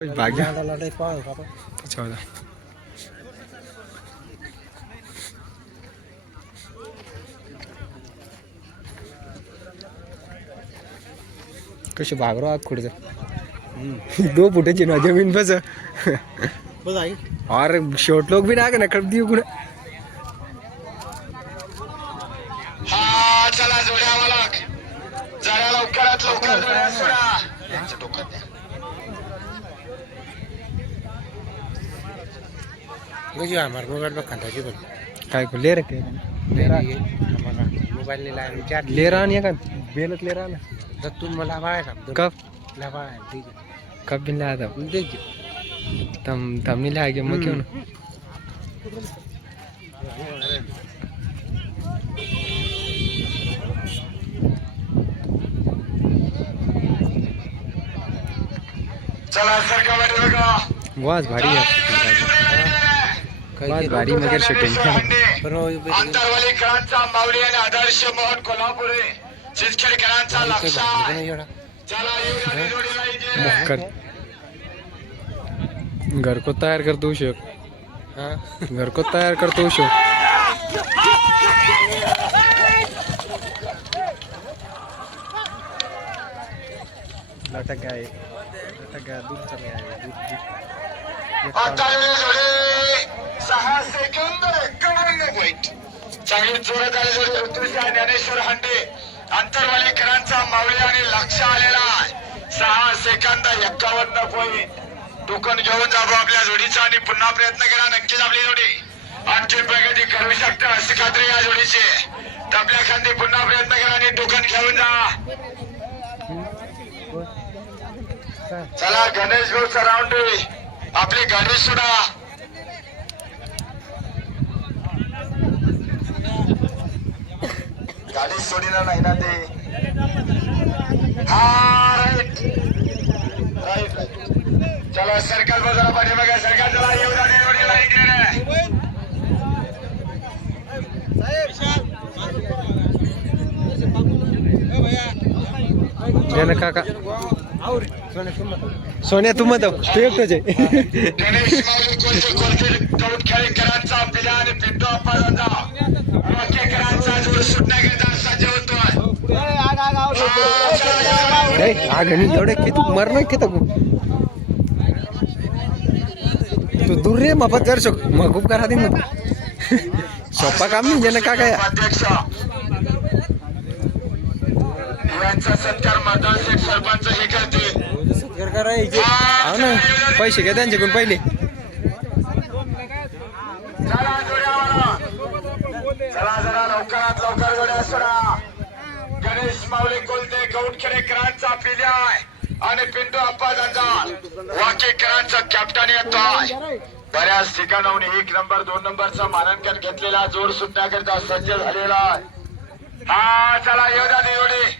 भाग्य कसे भाग रहा खुद से 2 फुटाची ना जमीन बस और शॉर्ट लोग भी ना के नकल दियो कुठे हा चला जोड्या मालक जरा लवकरात लवकर जोड्या सोडा यांच्या डोक्यात द्या मुझे हमारे मोबाइल में खाता जी बोल काय को ले रखे हमारा मोबाइल ने लाइन चार्ज ले रहा नहीं का बेलत ले रहा ना तो तुम मला बाय ना कब लवा ठीक कब बिन लाया था है देख तम नहीं लाया मैं क्यों ना चला सरकामध्ये बघा वाज भारी है वाज भारी मगर शूटिंग अंतरवाली करांचा मावळी आणि आदर्श मोहन कोल्हापुरे चिंचखेडकरांचा लक्षा चला येऊ जोडीला इथे कर घर को तैयार कर दो शो हाँ घर को तैयार कर दो शो लटक गया दूर चले आए अंतरवाली जोडी 6 सेकंद 51 पॉइंट चांगली जोरात आली जोडी ऋतुजा ज्ञानेश्वर हांडे अंतरवालीकरांचा मावळी आणि लक्ष आलेला आहे 6 सेकंद 51 पॉइंट टोकन घेऊन जावं आपल्या जोडीचा आणि पुन्हा प्रयत्न करा नक्कीच आपली जोडी आणखी प्रगती करू शकते अशी खात्री या जोडीची आपल्या खांदी पुन्हा प्रयत्न करा आणि टोकन घेऊन जा चला गणेश भाऊ सराउंडी आपली गाडी सोडा गाडी सोडीला नाही ना ते हा राईट राईट चला सर्कल बाजूला पाठीमागे सर्कल चला येऊ द्या जोडीला इकडे जन काका सोन्या तू मत तू एकटोच आहे गणेश माऊली कौटखेडकरांचा पिल्या आणि पिंटू अप्पाचा वाकेकरांचा जोर सुटण्याकरिता सज्ज होतोय आग एवढे किती मरणार किती तू दूर रे मफत कर शक मग खूप करा दे मग सोपा काम नाही जन काका अध्यक्ष यांचा सत्कार मतदान शेठ सरपंच हे करते सत्कार करायचे हो ना पैसे घ्या त्यांच्याकडून पहिले चला जोड्यावर चला जरा लवकरात लवकर जोड्या सोडा गणेश माऊली कोलते कौटखेडकरांचा पिल्या आणि पिंटू अप्पा जंजाळ वाकेकरांचा कॅप्टन येतोय बऱ्याच ठिकाणाहून 1 नंबर 2 नंबरचा मानांकन घेतलेला जोड सुटण्याकरिता सज्ज झालेला आहे हा चला येऊ द्या जोडी